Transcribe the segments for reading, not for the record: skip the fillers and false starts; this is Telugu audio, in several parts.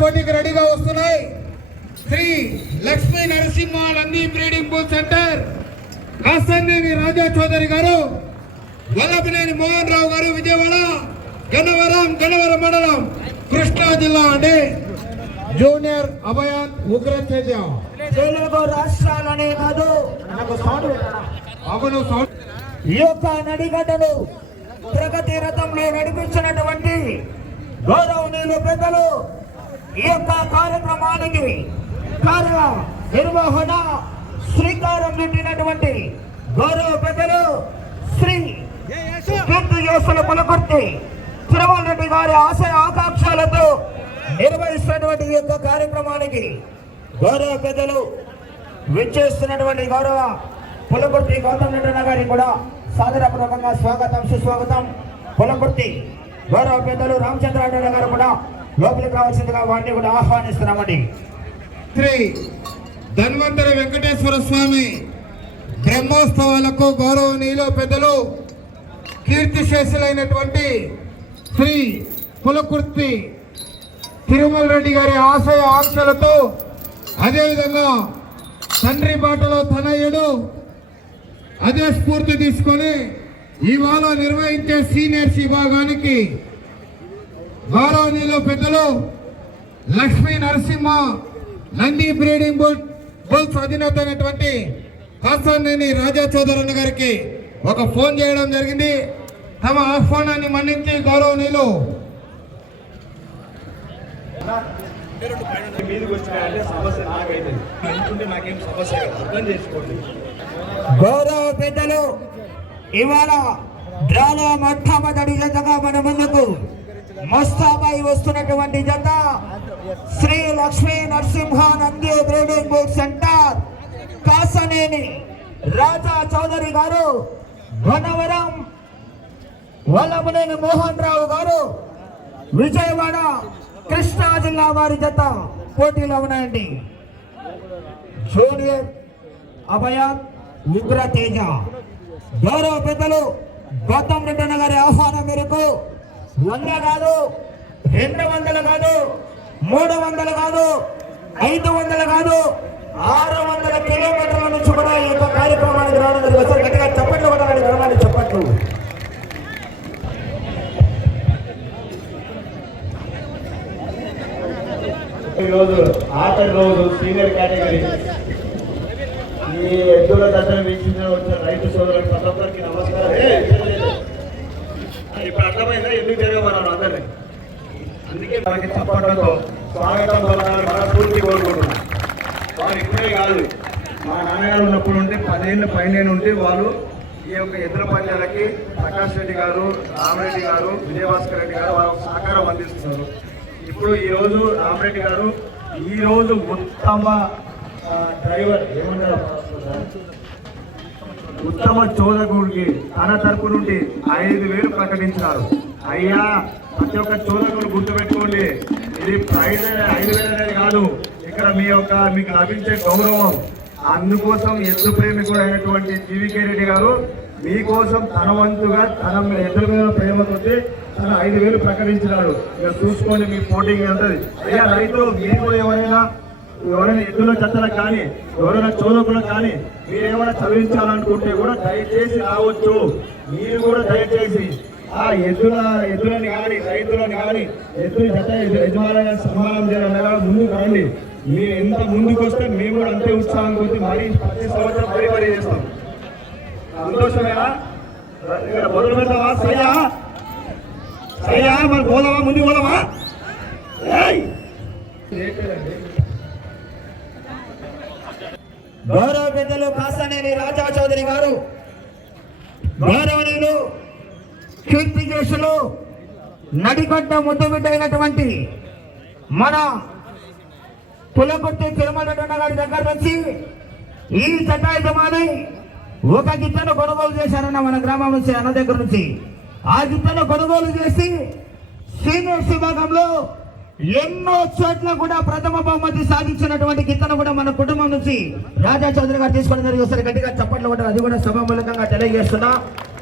పోటీకి రెడీగా వస్తున్నాయి. Shri Lakshmi Narasimha Nandi breeding bull centre Kasanneni Raja Chaudhary garu, Vallabhaneni Mohan Rao గారు, విజయవాడ గన్నవరం మండలం కృష్ణా జిల్లా అండి. జూనియర్ అభయాన్ ఉగ్రతేజ తెలుగు రాష్ట్రాలనే కాదు ఈ యొక్క నడిగడ్డలు ప్రగతి రథంలో నడిపించినటువంటి గౌరవనీయులు పెద్దలు ఈ యొక్క కార్యక్రమానికి కార్య నిర్వహణ శ్రీకారం చుట్టినటువంటి గౌరవ పెద్దలు శ్రీ కీర్తి యోసుల పులకుర్తి తిరుమల రెడ్డి గారి ఆశయ ఆకాంక్షలతో నిర్వహిస్తున్నటువంటి ఈ యొక్క కార్యక్రమానికి గౌరవ పెద్దలు విచ్చేస్తున్నటువంటి గౌరవ పులకుర్తి గౌతమ్ రెడ్డి గారికి కూడా సాదరపూర్వకంగా స్వాగతం సుస్వాగతం. పులకుర్తి గౌరవ పెద్దలు రామచంద్రారెడ్డి గారు కూడా లోపలికి రావాల్సిందిగా వారిని కూడా ఆహ్వానిస్తున్నామండి. శ్రీ ధన్వంతరి వెంకటేశ్వర స్వామి బ్రహ్మోత్సవాలకు గౌరవనీయులు పెద్దలు కీర్తిశేషులైనటువంటి శ్రీ పులకుర్తి తిరుమల రెడ్డి గారి ఆశయ ఆంక్షలతో, అదేవిధంగా తండ్రి బాటలో తనయుడు అదే స్ఫూర్తి తీసుకొని ఇవాళ నిర్వహించే సీనియర్స్ విభాగానికి గౌరవనీయులు పెద్దలు లక్ష్మీ నరసింహ నంది బ్రీడింగ్ బుల్స్ అధినేత అయినటువంటి కాసన్నేని రాజా చౌదరన్న గారికి ఒక ఫోన్ చేయడం జరిగింది. తమ ఆహ్వానాన్ని మన్నించి గౌరవనీయులు గౌరవ పెద్దలు ఇవాళ డ్రాలో మొట్టమొదటి జతగా మన ముందుకు మస్తాబాయి వస్తున్నటువంటి జత Shri Lakshmi Narasimha Nandi breeding bull centre Kasaneni Raja Chaudhary garu, Gannavaram Vallabhaneni Mohan Rao గారు, విజయవాడ కృష్ణా జిల్లా వారి జత పోటీలో ఉన్నాయండి. జూనియర్ అభయాన్ ఉగ్రతేజ గౌరవ పెద్దలు గౌతమ్ రెడ్డి గారి ఆహ్వానం మేరకు 100 కాదు, 200 కాదు, 300 కాదు, 500 కాదు, 600 కిలోమీటర్ల నుంచి కూడా ఈ యొక్క కార్యక్రమానికి రావడం జరిగింది. ఒకసారి గట్టిగా చప్పట్లు కొట్టాలని గర్వాన్ని చప్పట్లు. ఈరోజు ఆఖరి రోజు సీనియర్ కేటగిరీ ఈ ఎద్దుల దశ వీక్షించిన వచ్చిన రైతు సోదరులకు ప్రతి ఒక్కరికి నమస్కారం. ఇప్పుడు అర్థమైందా ఎందుకు జరగమన్నాను అందరినీ? అందుకే మనకి చప్పట్లతో స్వాగతం పలకాలని మనస్ఫూర్తి కోరుకుంటున్నాం. వారు ఇప్పుడే కాదు, మా నాన్నగారు ఉన్నప్పుడు ఉంటే 10 ఏళ్ళ పైన ఉంటే వాళ్ళు ఈ యొక్క ఎద్దుల పందాలకి ప్రకాష్ రెడ్డి గారు, రామరెడ్డి గారు, విజయభాస్కర్ రెడ్డి గారు వాళ్ళకు సహకారం అందిస్తున్నారు. ఇప్పుడు ఈరోజు రామరెడ్డి గారు ఈరోజు ఉత్తమ డ్రైవర్ ఏమన్నారు, ఉత్తమ చోదకుడికి తన తరపు నుండి 5,000 ప్రకటించినారు. అయ్యా ప్రతి ఒక్క చోదకుడు గుర్తుపెట్టుకోండి, ఇది ప్రైజ్ 5,000 అనేది కాదు, ఇక్కడ మీకు లభించే గౌరవం. అందుకోసం ఎద్దు ప్రేమికుడు అయినటువంటి జీవికే రెడ్డి గారు మీకోసం తన వంతుగా తన ఎద్దుల మీద ప్రేమతోటి తన 5,000 ప్రకటించినారు. మీరు చూసుకోండి, మీ పోటీకి ఉంటుంది. అయ్యా రైతులు మీరు ఎవరైనా ఎద్దుల జతలకు కానీ ఎవరైనా చోదకులకు కానీ మీరేమైనా చదివించాలనుకుంటే కూడా దయచేసి రావచ్చు. మీరు కూడా దయచేసి ఆ ఎద్దులని కానీ రైతులని కానీ ఎద్దుల జత యజమానులను సన్మానం చేయాలన్నా ముందుకు రండి. మీరు ఎంత ముందుకు వస్తే మేము కూడా అంతే ఉత్సాహం కొద్ది మరీ ప్రతి సంవత్సరం మరీ చేస్తాం. సంతోషమేనా? ఇక్కడ మొదలు పెడతావా? సయ్యా మరి పోదామా, ముందుకు పోదామా? గౌరవ పెద్దలు కాసనేని రాజా చౌదరి గారు, గౌరవనీయులు కీర్తి చేసులు నడిగడ్డ ముద్దుబిడ్డ అయినటువంటి మన పులకుర్తి తిరుమల రెడ్డి గారి దగ్గర నుంచి ఈ జత యజమాని ఒక గిత్తను కొనుగోలు చేశారన్న మన గ్రామం నుంచి, అన్న దగ్గర నుంచి. ఆ గిత్తను కొనుగోలు చేసి సీనియర్స్ విభాగంలో ఎన్నో చోట్ల కూడా ప్రథమ బహుమతి సాధించినటువంటి గిత్తను కూడా మన కుటుంబం నుంచి రాజా చౌదరి గారు తీసుకోవడం జరిగింది. ఒకసారి గట్టిగా చప్పట్లు కూడా అది కూడా సభామూలకంగా తెలియజేస్తున్నా.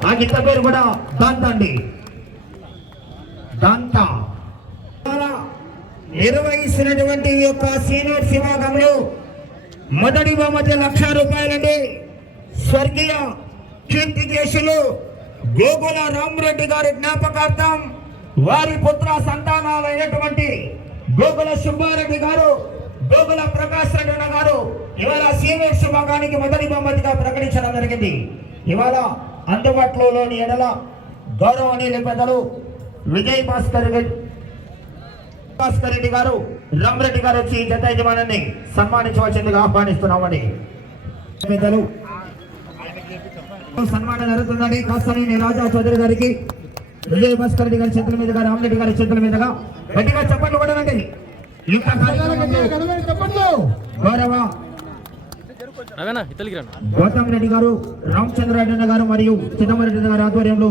ఆ గిత్త పేరు కూడా దాంతా అండి, దాంతా నిర్వహిస్తున్నటువంటి ఈ యొక్క సీనియర్ విభాగంలో మొదటి బహుమతి 1,00,000 రూపాయలండి. స్వర్గీయ కీర్తి కేసులు గోగుల రామరెడ్డి గారి జ్ఞాపకార్థం వారి పుత్ర సంతానాలైనటువంటి గోగుల సుబ్బారెడ్డి గారు, గోగుల ప్రకాష్ రెడ్డి గారు ఇవాళ సీనియర్స్ విభాగానికి మొదటి బహుమతిగా ప్రకటించడం జరిగింది. ఇవాళ అందుబాటులోని ఎడల గౌరవనీయుల పెద్దలు విజయ్ భాస్కర్ రెడ్డి గారు, రామరెడ్డి గారు వచ్చి జత యజమానాన్ని సన్మానించవలసిందిగా ఆహ్వానిస్తున్నామని పెద్దలు సన్మానం జరుగుతుందని కాస్తనేని రాజా చౌదరి గారికి, విజయ్ భాస్కర్ రెడ్డి గారి చేతుల మీదుగా, రామరెడ్డి గారి చేతుల మీదుగా గట్టిగా చప్పట్లు కొట్టండి. గౌరవ గౌతమ్ రెడ్డి గారు, రామచంద్రారెడ్డి గారు మరియు చిదంబరెడ్డి గారి ఆధ్వర్యంలో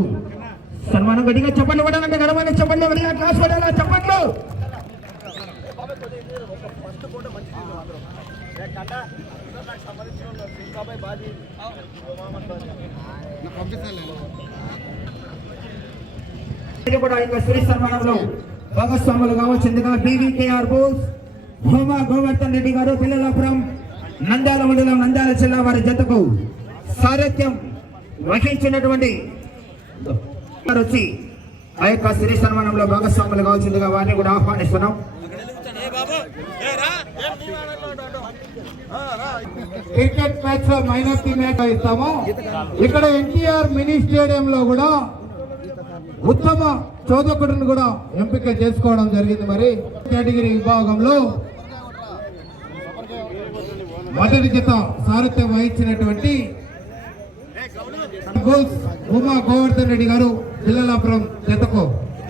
సన్మానం. గట్టిగా చప్పట్లు కొట్టాలంటే గడవని చప్పట్లు, గట్టిగా క్లాస్ కొట్టాలా చప్పట్లు. కూడా ఇంకా శ్రీ సన్మానంలో భాగస్వాములు కావచ్చిందిగా బీవీకేఆర్ బోస్ హోమా గోవర్ధన్ రెడ్డి గారు, పిల్లలాపురం నంద్యాల మండలం నంద్యాల జిల్లా వారి జతకు సారథ్యం వహించినటువంటి వచ్చి ఆ యొక్క శ్రీ సన్మానంలో భాగస్వాములు కావాల్సిందిగా వారిని కూడా ఆహ్వానిస్తున్నాం. క్రికెట్ మ్యాచ్ లో మైనార్టీ మ్యాచ్ ఇస్తాము. ఇక్కడ ఎన్టీఆర్ మినీ స్టేడియం లో కూడా ఉత్తమ చోదకుడిని కూడా ఎంపిక చేసుకోవడం జరిగింది. మరి కేటగిరీ విభాగంలో మొదటి జత సారథ్యం వహించినటువంటి ఉమా గోవర్ధన్ రెడ్డి గారు, పిల్లలాపురం జతకు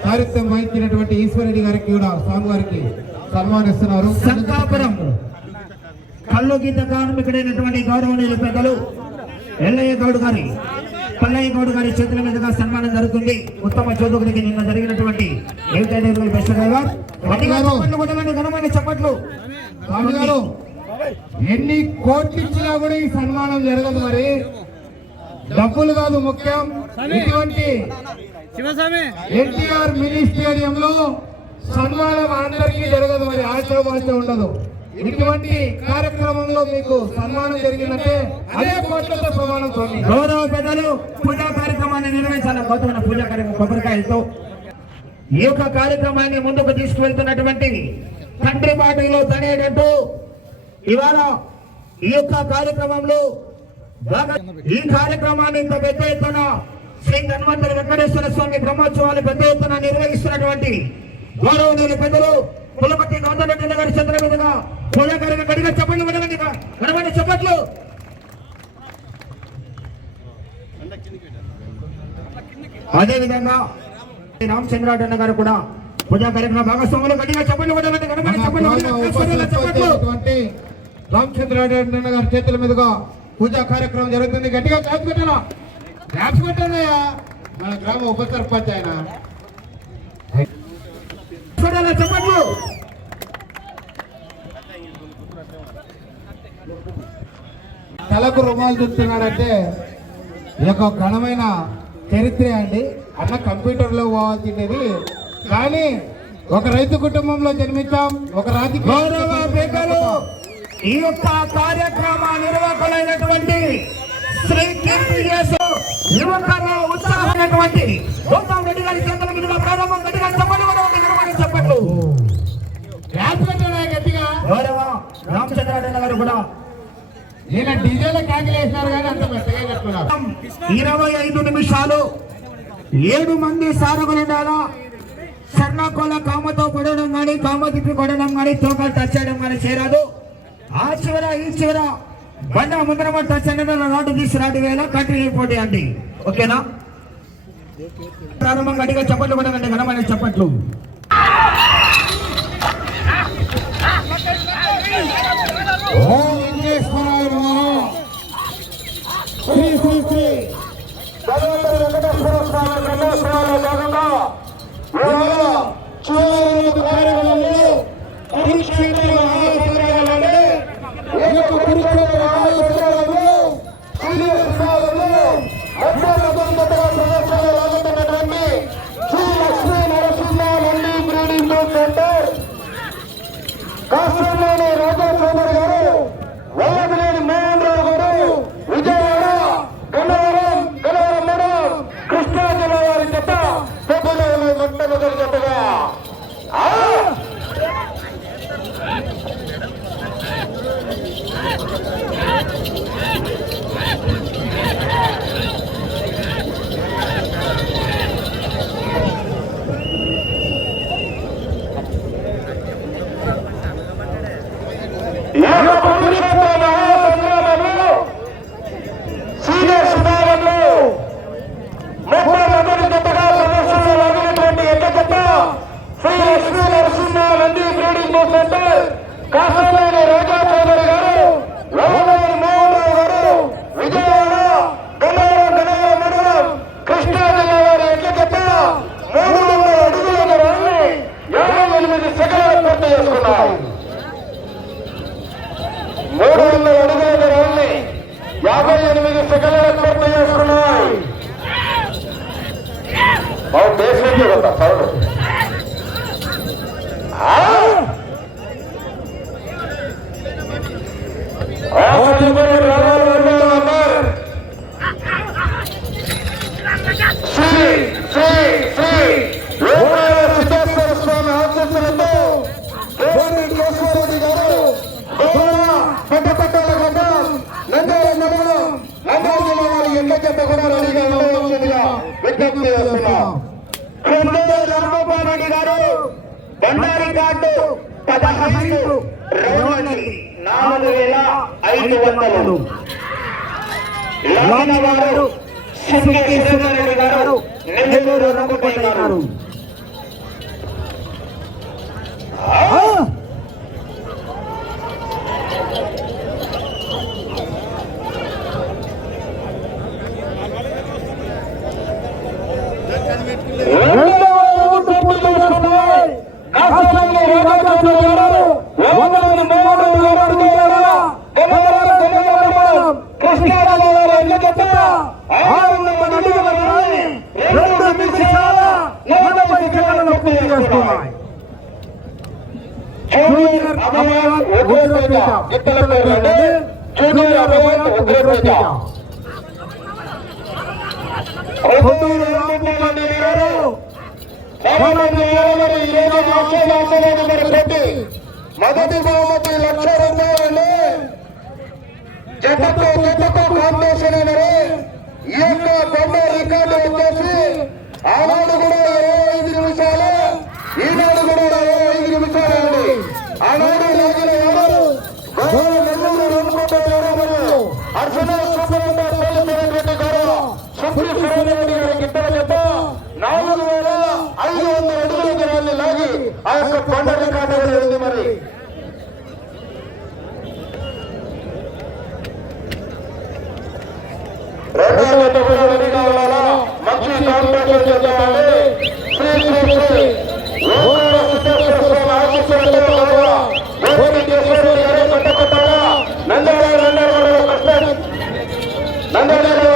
సారథ్యం వహించినటువంటి ఈశ్వరెడ్డి గారికి కూడా స్వామివారికి సన్మానిస్తున్నారు. సంకాపురం కల్లు గీత కార్మికుడైనటువంటి గౌరవనీయుల పెద్దలు ఎల్లయ్య గౌడ్ గారి, పల్లయ్య గౌడ్ గారి చేతుల మీదుగా సన్మానం జరుగుతుంది. ఉత్తమ చోదకుడికి నిన్న జరిగినటువంటి బెస్ట్ డ్రైవర్ చెప్పట్లు. స్వామి గారు ఎన్ని కోట్లు ఇచ్చినా కూడా ఈ సన్మానం జరగదు. మరి డబ్బులు కాదు ముఖ్యం. ఇటువంటి ఎన్టీఆర్ మినీ స్టేడియం లో సన్మానం అందరికీ జరగదు. మరి ఆశ్చర్యపాల్చే ఉండదు. ఇటువంటి కార్యక్రమంలో మీకు సన్మానం జరిగిందంటే అదే కోట్లతో ప్రమాణం. స్వామి గౌరవ పెద్దలు పూజా కార్యక్రమాన్ని నిర్వహించాలి. గౌతమ పూజా కార్యక్రమం కొబ్బరికాయలతో ఈ యొక్క కార్యక్రమాన్ని ముందుకు తీసుకువెళ్తున్నటువంటి తండ్రి పార్టీలో తనేటట్టు ఇవాళ ఈ యొక్క కార్యక్రమంలో ఈ కార్యక్రమాన్ని ఇంత పెద్ద ఎత్తున శ్రీ ధన్వంతరి వెంకటేశ్వర స్వామి బ్రహ్మోత్సవాలు పెద్ద ఎత్తున నిర్వహిస్తున్నటువంటి గౌరవనీయుల పెద్దలు పులపతి గౌతమ్ రెడ్డి గారి చంద్ర మీదుగా పూజా కార్యక్రమం గడిగా చెప్పండి వడవండి చెప్పట్లు. అదేవిధంగా రామచంద్రారెడ్డి గారు కూడా పూజా కార్యక్రమ భాగస్వాములు గట్టిగా చెప్పండి చెప్పట్లు. రామచంద్రారెడ్డి గారి చేతుల మీదుగా పూజా కార్యక్రమం జరుగుతుంది. గట్టిగా క్లాప్స్ కొట్టానయ్యా. మన గ్రామ ఉప సర్పంచ్ ఆయన చెప్పట్లు. తలకు రుమాలు చూస్తున్నాడంటే ఈ యొక్క ఘనమైన చరిత్రే అండి. అన్న కంప్యూటర్లో పోవాల్సింది కానీ ఒక రైతు కుటుంబంలో జన్మించాం. ఒక రాజకీయ ఈ యొక్క కార్యక్రమ నిర్వాహకులైనటువంటి శ్రీ కీర్తి యువకులు ఉత్సాహమైనటువంటి గౌతమ్ రెడ్డి గారి చేతుల మీదుగా ప్రారంభం. గట్టిగా చెప్పట్లు. గట్టిగా గౌరవ రామచంద్రారెడ్డి గారు కూడా ఈయన డీజేలో క్యాకిల్ వేసినారు కానీ అంత మెత్తగా కట్టుకున్నారు. 25 నిమిషాలు 7 మంది సారగులుండాలా. సర్ణకోల కామతో కొడడం కానీ కామ తిప్పి కొడడం కానీ తోకలు టచ్ చేయడం కానీ చేయరాదు. ఆ చివర ఈ చివర బండ ముందర టచ్ అనేది రాటు తీసి రాటు వేళ కంటిన్యూ పోటీ అండి. ఓకేనా? ప్రారంభం గట్టిగా చెప్పట్లు కూడా ఘనమైన చెప్పట్లు. శ్రీ లక్ష్మీ నరసింహ నంది బ్రీడింగ్ సెంటర్ కాసంలోని రాజా చౌదరి గారు, వల్లభనేని మోహన్ రావు గారు, విజయవాడ గన్నవరం మండలం కృష్ణా జిల్లా వారి జత పెద్దలు మొట్టమొదటి జతగా సీనియర్ విభాగంలో మొట్టమొదటి జతగా ప్రదర్శనలో లాగినటువంటి ఎక్క జత Shri Lakshmi Narasimha Nandi breeding bull centre Kasamloni Raja Chaudhary garu, Vallabhaneni Mohan Rao గారు, విజయవాడ గన్నవరం మండలం కృష్ణా జిల్లా వారి ఎక్క జత 300 అడుగుల దూరాన్ని 58 సెకండ్లు పూర్తి చేసుకున్నాయి. 300 అడుగుల దూరాన్ని 58 సెకండ్లు పూర్తి చేసుకున్నాయి. దేశంలో కదా సౌండ్ సిద్ధేశ్వర స్వామి ఆశీస్సులతో కేశవరెడ్డి గారు పెద్దపట్టాల గడ్డ నంద్యాల మండలం నంద్యాల జిల్లా వారి ఎక్క జత కూడా రెడీగా ఉండవలసిందిగా విజ్ఞప్తి చేస్తున్నాం. రామగోపాల్ గారు బండారి ఘాటు 15 రౌండ్లకి 4500. లాగిన వారు సురేంద్ర గారు, నెల్లూరు రంగపల్లి గారు. మొదటి బహుమతి 1,00,000 రూపాయలు. జతకు కాంపిటీషన్ అయినది. ఈ యొక్క బండి రికార్డు వచ్చేసి ఆనాడు కూడా 25 నిమిషాలు, ఈనాడు కూడా 25 నిమిషాలు అండి. ఆనాడు లాగిన ఎవరు అర్చనా రెడ్డి గారు, సుప్రీ సురేంద్ర గారికి ఇద్దరు జత 4,500 అడుగుల దూరాన్ని లాగి ఆ యొక్క బండ రికార్డు జరిగింది. మరి రెండో జత కూడా రెడీగా ఉండాలా? మంచి కాంపిటీషన్ చేద్దామండి. శ్రీ శ్రీ శ్రీ ఓంకార సిద్ధేశ్వర స్వామి ఆశీస్సులతో కట్టకొట్టాలా నంద్యాల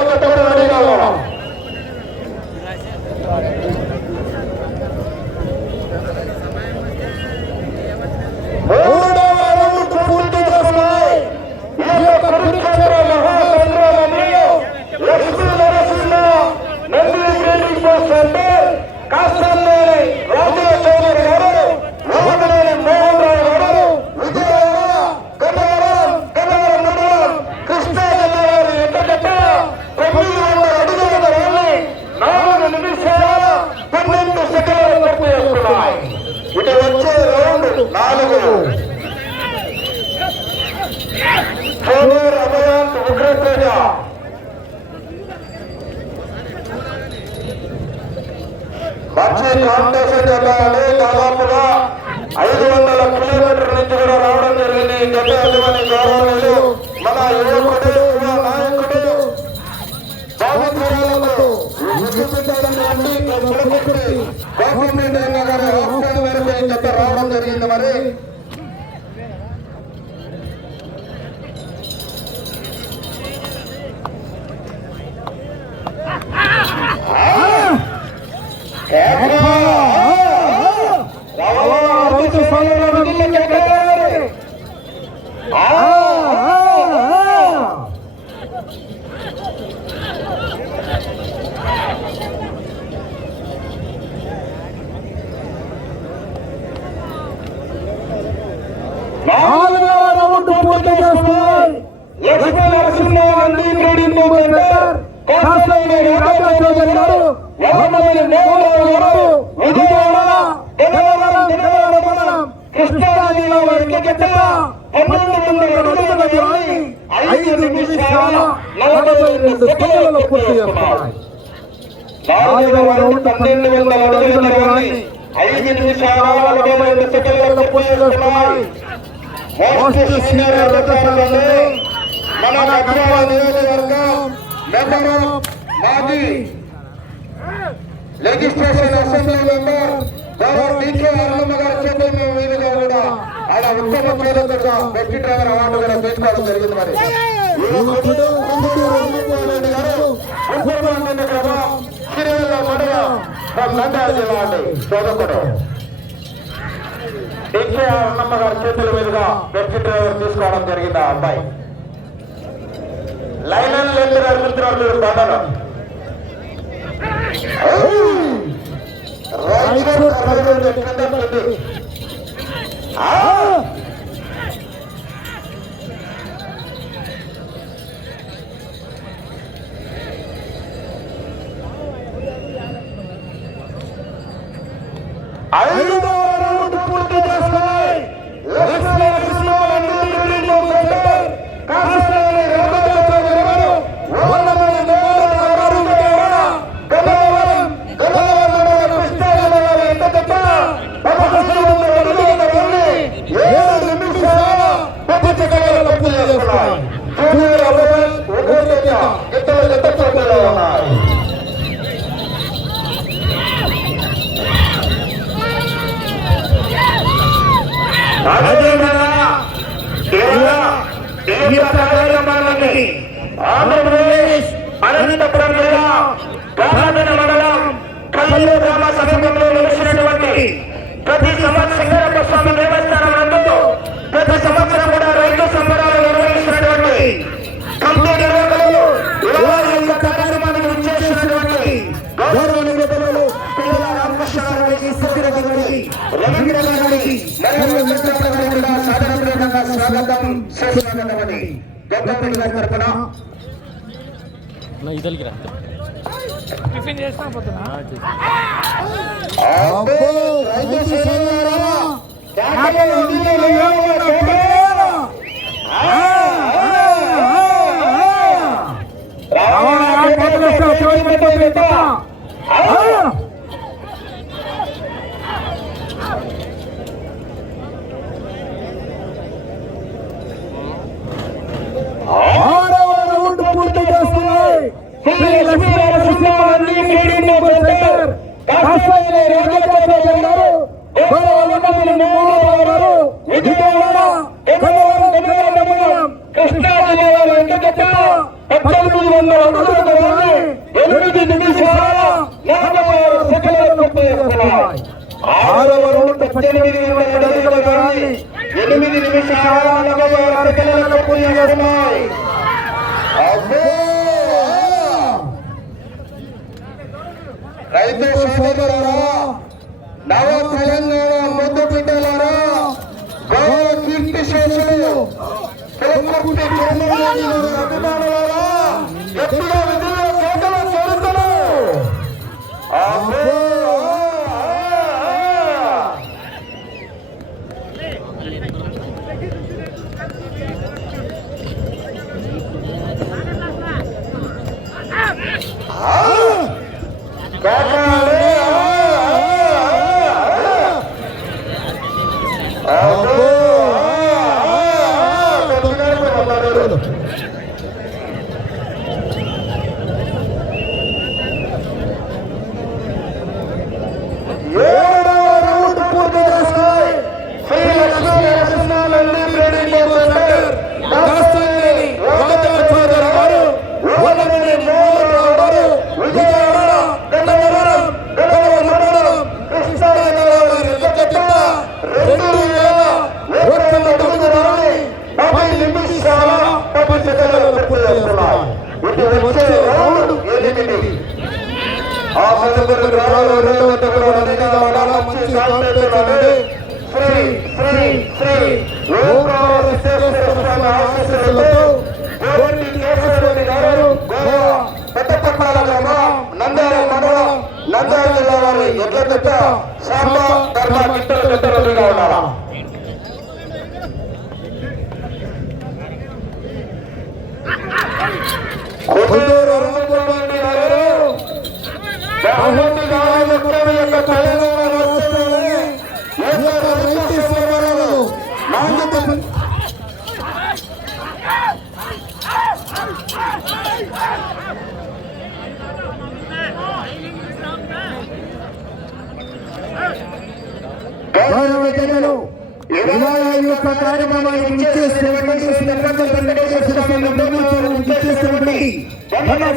కట్ట కూడా రెడీగా ఉండాలా? ఇటు వచ్చే రౌండ్ 4. అభయాంత్ ఉగ్రతేజ మంచి కాంపిటీషన్ చేద్దామని దాదాపుగా 500 కిలోమీటర్ల నుంచి కూడా రావడం జరిగింది. గత యజమాని గౌరవనీయులు మన యువకుడు నాయకుడు భావితరాలకు జత రావడం జరిగింది. మరి రైతు నాలుగవ రౌండ్ పూర్తి చేసుకున్నాయి. లక్ష్మీ నరసింహ నంది ట్రేడింగ్ సెంటర్ కాసలేని రాజా చౌదరి గారు, వల్లభనేని మోహన్ గారు, విజయవాడ గన్నవరం మండలం కృష్ణా జిల్లా వారి జత 12 అడుగుల దూరాన్ని 5 నిమిషాల 42 సెకన్లలో పూర్తి చేసుకున్నాయి. నాలుగవ రౌండ్ 12 అడుగుల దూరాన్ని 5 నిమిషాల 42 సెకన్లలో పూర్తి చేసుకున్నాయి. మోస్ట్ సీనియర్ అధికారులు మన గద్వాల నియోజకవర్గం మెంబర్ ఆఫ్ మాజీ లెజిస్లేషన్ అసెంబ్లీ మెంబర్ గౌరవ డీకే అరుణమ్మ గారి చేతుల మీదుగా కూడా ఆయన ఉత్తమ క్రీడకుడుగా బెస్ట్ డ్రైవర్ అవార్డు కూడా తీసుకోవడం జరిగింది. మరి నంద్యాల జిల్లా అండి చోదకుడు డీకే అరుణమ్మ గారి చేతుల మీదుగా బెస్ట్ డ్రైవర్ తీసుకోవడం జరిగింది. ఆ అబ్బాయి లైన్ లెండ్ మిత్రులు మీరు బాధలు పూర్తి చేసుకున్నాయి. లక్ష్మీ నరసింహ నంది ట్రేడింగ్ సెంటర్ కాసలేని రాజా చౌదరి గారు, వల్లభనేని మోహన్ గారు, విజయవాడ గన్నవరం మండలం కృష్ణా జిల్లా వారి జత 11 అడుగుల దూరాన్ని 7 నిమిషాల 10 సెకన్లలో పూర్తి చేసుకున్నాయి. జూనియర్ అవ్వబల్ ఒకే జత ఇద్దరు జత పోటీలో ఉన్నాయి. ఆంధ్రప్రదేశ్ అనంతపురం జిల్లా గాంధీ మండలం కల్లూరు గ్రామ సమీపంలో నిలిచినటువంటి ప్రతి సంవత్సరం స్వామి దేవస్థానం నందు ప్రతి సంవత్సరం కూడా రైతు సంబరాలు నిర్వహిస్తున్నటువంటి కంపెనీ నిర్వాహకులు ఇవాళ ఈ యొక్క కార్యక్రమానికి విచ్చేసినటువంటి గౌరవ నివేదికలు పిల్లల రామకృష్ణ గారికి, సత్యరెడ్డి గారికి, రవీంద్ర గారికి మరియు మిత్రుల గారికి కూడా సాధారణంగా స్వాగతం చేస్తున్నటువంటి గొప్ప గారి తరఫున ఇదలికి రా టిఫిన్ చేస్తా పోతున్నా పూర్తి చేసుకున్నాయి. శ్రీ లక్ష్మీ నరసింహ నంది ట్రేడింగ్ సెంటర్ కాసలేని రాజా చౌదరి గారు, గౌరవ వల్లభనేని మోహన్ గారు, విజయవాడ గన్నవరం మండలం కృష్ణా జిల్లా వారి జత 18 అడుగుల దూరాన్ని 8 నిమిషాల 46 సెకన్లలో పూర్తి చేసుకున్నాయి. ఆరవ రౌండ్ 18 అడుగుల దూరాన్ని 8 నిమిషాల 46 సెకన్లలో పూర్తి చేసుకున్నాయి. రైతు సోదరులారా, నవ తెలంగాణ ముద్దు బిడ్డలారా, గౌరవ కీర్తి శేషులు తిరుపతి తిరుమలరాజు గారి అభిమానులారా, ఎప్పుడో విధుల చేతల చరిత్రలు ఇది వచ్చే రౌండ్ 8. ఆ తదుపరి రౌండ్ రెండవ దగ్గర రెడీగా ఉండాలా. మంచి కాంపిటీషన్ అండి. శ్రీ ఓంకార శ్రేష్ఠ ఆశీస్సులతో గోవింద కేశవరెడ్డి గారు గోవా పెద్దపట్నాల గ్రామం నంద్యాల మండలం నంద్యాల జిల్లా వారి ఎడ్ల జత శాంబ కర్మ గిట్టల జత రెడీగా ఉండాలా. కొల్లూరు రామచంద్రరెడ్డి గారు బహుమతి గాలి గురువు యొక్క తెలంగాణ రాష్ట్రంలోని రైతు సోదరులు నాణ్యత గౌరవ జనులు ఇవాళ ఈ యొక్క కార్యక్రమానికి విచ్చేసినటువంటి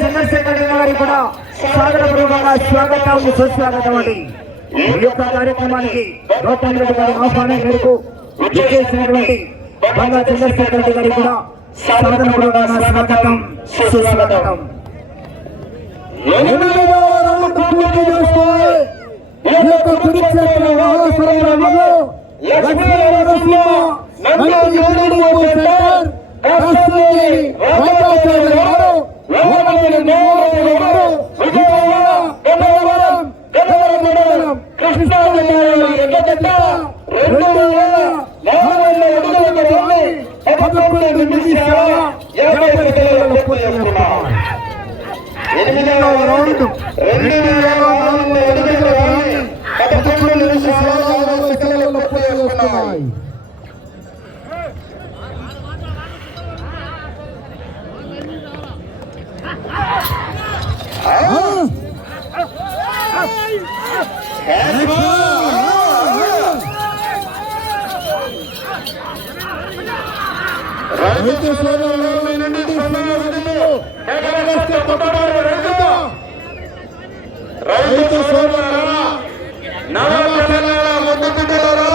చంద్రశేఖర్ గారికి కూడా స్వాగతపూర్వకంగా స్వాగతం సుస్వాగతం అండి. ఈ యొక్క కార్యక్రమానికి గౌతమ్ రెడ్డి గారి ఆహ్వానం మేరకు విచ్చేసినటువంటి బంగా చంద్రశేఖర్ రెడ్డి గారికి కూడా స్వాగతపూర్వకంగా స్వాగతం సుస్వాగతం. ఈ యొక్క కురుక్షేత్ర మహాసంగ్రామంలో లక్ష్మీ నరసింహ నంది బ్రీడింగ్ సెంటర్ కాస్తూరి రాజాచార్య గారు ఓమనేని మోహన్ గారు విజయవాడ గన్నవరం మండలం కృష్ణా జిల్లా ఎడ్ల జత 2040 అడుగులకు వెళ్ళి 11 నిమిషాల 50 సెకన్లలో పూర్తి చేసుకున్నారు. 8వ రౌండ్ 2040 అడుగులకు వెళ్ళి 11 నిమిషాల 50 సెకన్లలో పూర్తి చేసుకున్నాయి. రైతు సోదరుల నుండి రైతు సోదరులారా నలభై తెలంగాణ ముద్దు బిడ్డలారా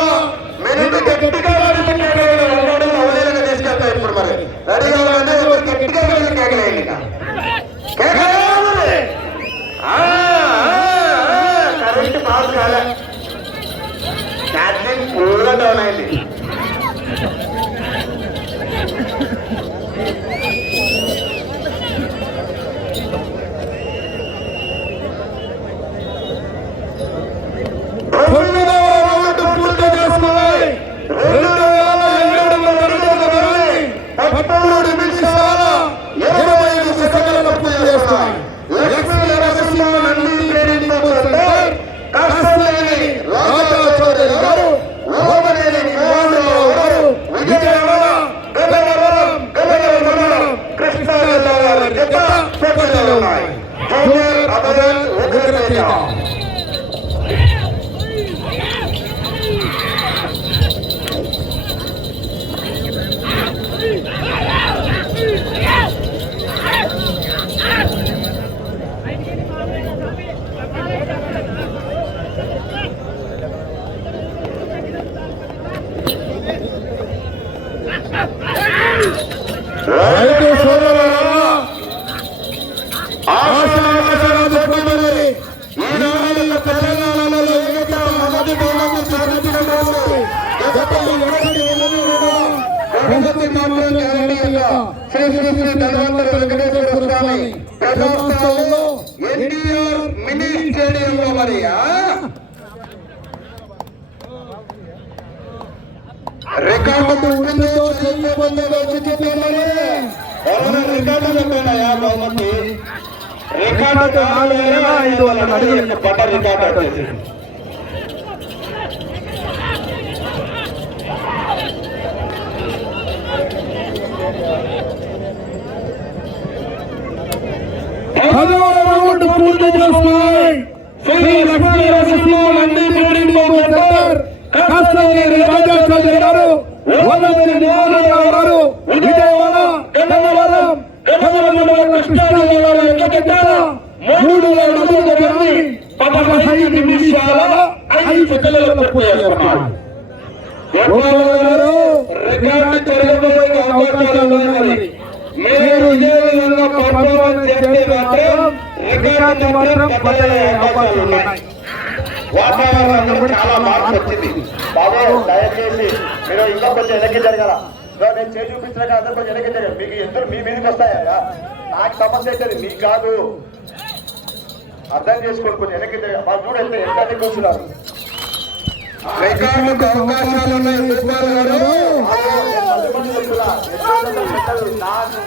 మీరు గట్టిగా తీసుకెళ్తారు. ఇప్పుడు మరి రెడీగా గట్టిగా కేకలేయండి. కరెంట్ పాస్ కాలే, ఛార్జింగ్ ఫుల్గా డౌన్ అయింది. రైతు సోదరులారా ఆశారాజు పొందరి ఈనాడు తెలంగాణలో మిగతా మొదటి బహుమతి సాధించడానికి గతంలో ఎక్కడి బహుమతి మాత్రం గ్యారంటీగా శ్రీ శ్రీ శ్రీ ధన్వంతరి వెంకటేశ్వర స్వామి ప్రజాస్థలంలో ఎన్టీఆర్ మినీ స్టేడియంలో మరి రికార్డు ఉన్నదో చెల్లి పొందవచ్చు. రికార్డు బహుమతి రికార్డు 4500 అడుగులు పడ్డ రికార్డు వచ్చేసి రౌండ్ పూర్తి చేసుకున్నాయి. శ్రీ లక్ష్మీ నరసింహ నంది బ్రీడింగ్ సెంటర్ కాస్తూరి రాజాచార్య గారు ఓమనేని మోహన్ గారు విజయవాడ గన్నవరం మండలం కృష్ణా జిల్లా ఎడ్ల జత 3 అడుగులకు వెళ్ళి 15 నిమిషాల 5 సెకన్లలో పూర్తి చేసుకున్నారు. రికార్డు తిరగబోయే అవకాశాలు ఉన్నాయి. మీరు ఇదే విధంగా పర్ఫార్మెన్స్ మాత్రం బద్దలయ్యే అవకాశాలు ఉన్నాయి. వాతావరణం కూడా చాలా మార్పు వచ్చింది. బాబు దయచేసి మీరు ఇంకా కొంచెం వెనక్కి జరగాల. నేను చేసి చూపించిన అందరూ కొంచెం వెనక్కి జరగాలి. మీకు ఎదురు మీ మీదకి వస్తాయా? నాకు సమస్య అవుతుంది, మీకు కాదు. అర్థం చేసుకోండి, కొంచెం వెనక్కి జరగాలి. వాళ్ళు చూడండి ఎంత కూర్చున్నారు. రికార్డులకు అవకాశాలు ఉన్నాయి.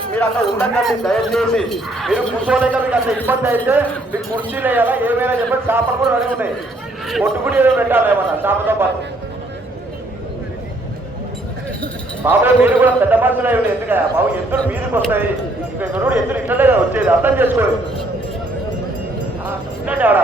మీరు అక్కడ ఉండకండి దయచేసి. మీరు కూర్చోలేక మీకు అంత ఇబ్బంది అయితే మీకు కుర్చీలు వేయాలా ఏమైనా చెప్పండి. చేపలు కూడా రెడీ ఉన్నాయి. పొట్టు కూడా ఏదో పెట్టాలి ఏమన్నా చేపలతో పాటు. బాబు మీరు కూడా పెద్ద మనుషులు అయ్యి ఎందుకయ్యా బాబు? ఎద్దులు మీదకి వస్తాయి. ఎదురు ఎద్దులు ఇట్లనే కదా వచ్చేది, అర్థం చేసుకోండి. ఆడ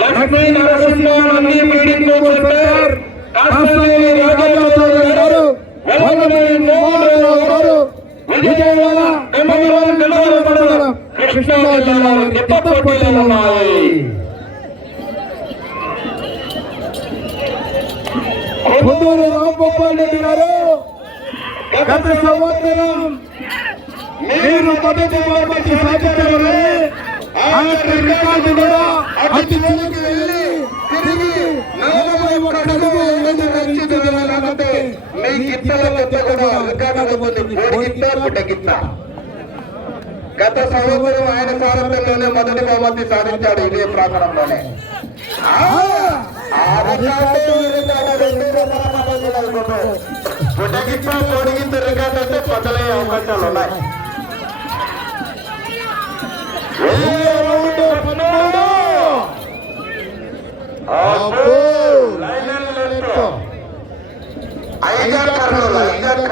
Lakshmi Narasimha Nandi breeding board centre Kasaragodu Rajayya Chaudhary garu, Vallabhaneni Mohan Rao గారు, విజయవాడ మండలం కృష్ణా జిల్లాలో గొప్ప పోటీలు ఉన్నాయి. కొందూరు రాంగోపాల్ రెడ్డి గారు, గత సంవత్సరం మీరు మొదటి బహుమతి సాధించాలని ఆ రికార్డు కూడా అతి వెనక్కి వెళ్ళి తిరిగి 41 అడుగు ముందు రక్షించగలరు. కాబట్టి మీ గిత్తల పెద్ద కూడా రికార్డు పొందింది. గత సంవత్సరం ఆయన సారథ్యంలోనే మొదటి బహుమతి సాధించాడు ఇదే ప్రాంగణంలోనే. పొడగిత్త పొడిగిత్త రికార్డు అంటే బద్దలయ్యే అవకాశాలు ఉన్నాయి.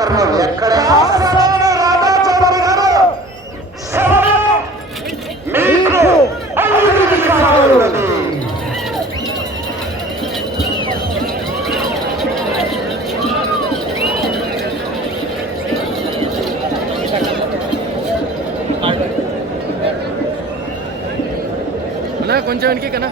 కర్నూలు ఎక్కడ కొంచెం వెనక్కి కన్నా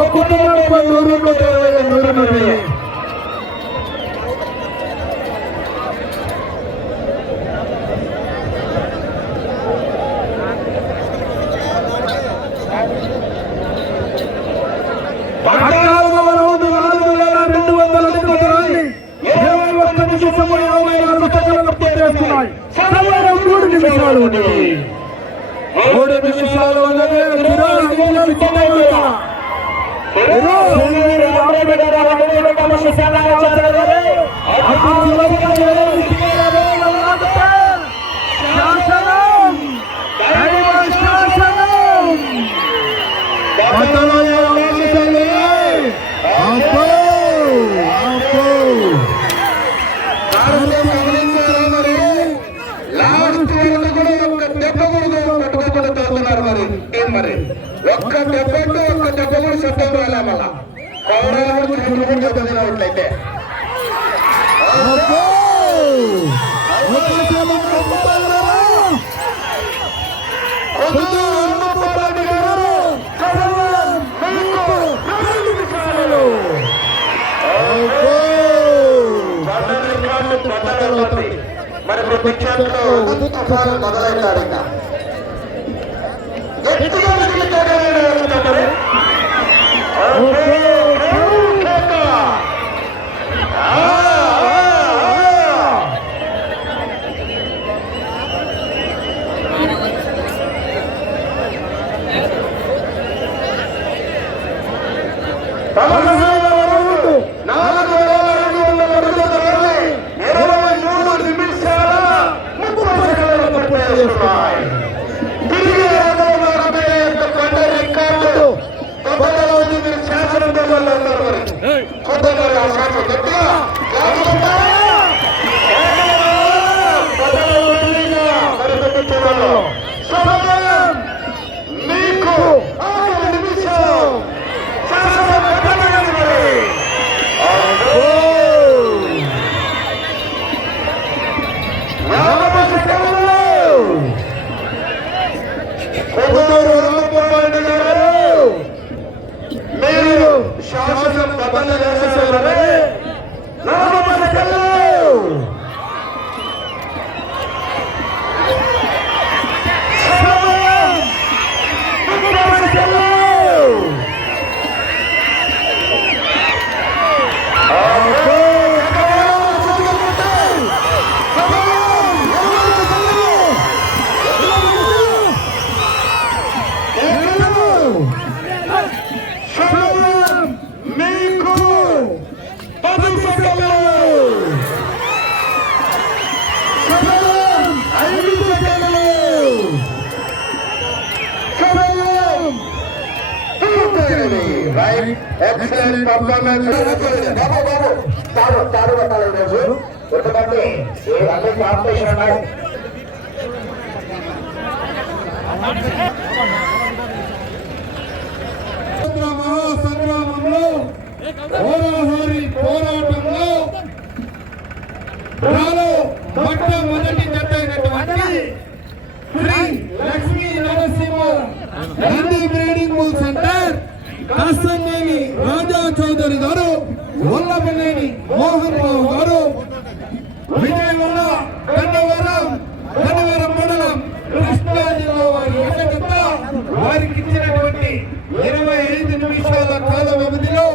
ఒక్క దెబ్బతో ఒక్క దెబ్బ కూడా శబ్దం రాలే మళ్ళా పౌరాలైతే మరి మొదలైతారు ఇంకా ఎక్సలెంట్ పర్ఫార్మెన్స్ చాలు పెట్టాలి ఈరోజు ఎందుకంటే అన్ని కాంపిటీషన్ ఉన్నాయి. మహాసంగ్రామంలో హోరాహోరీ పోరాటంలో మొట్టమొదటి జత అయినటువంటి Shri Lakshmi Narasimha Nandi breeding bull centre Kasamneni Raja Chaudhary garu, Vallabhaneni Mohan Rao గారు, విజయవాడ గన్నవరం మండలం కృష్ణా జిల్లా వారి ఏకగత వారికి ఇచ్చినటువంటి 25 నిమిషాల కాల వ్యవధిలో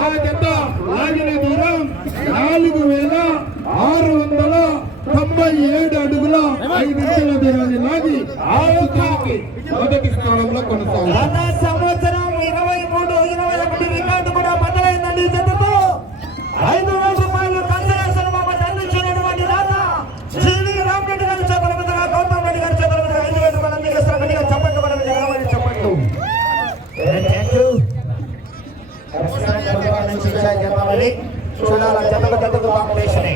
ఆ జత లాగిన దూరం 4697 అడుగుల 5 ఇంచుల దూరాన్ని లాగి ఆరోగ్యానికి మొదటి స్థానంలో కొనసాగుతుంది. సంవత్సరం 23-21 రికార్డు కూడా బదలైందండి. జతతో 5,000 రూపాయలు కన్సలేషన్ బహుమతి అందించినటువంటి దాత శ్రీ రామరెడ్డి గారి చేతుల మీదుగా, గౌతమ్ రెడ్డి గారి చేతుల మీదుగా 5,000 రూపాయలు అందిస్తారు. గట్టిగా చప్పట్లు పడమని చెప్పండి. చూడాలి జతకు కాంపిటీషన్.